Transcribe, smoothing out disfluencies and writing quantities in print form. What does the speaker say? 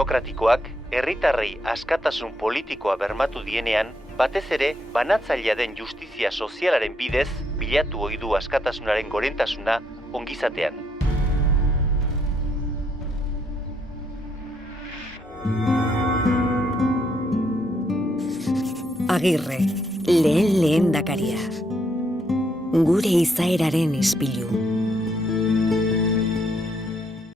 demokratikoak herritarrei askatasun politikoa bermatu dienean, batez ere banatzailea den justizia sozialaren bidez bilatu ohi du askatasunaren gorentasuna ongizatean. Agirre, lehen lehendakaria. Gure izaeraren ispilu.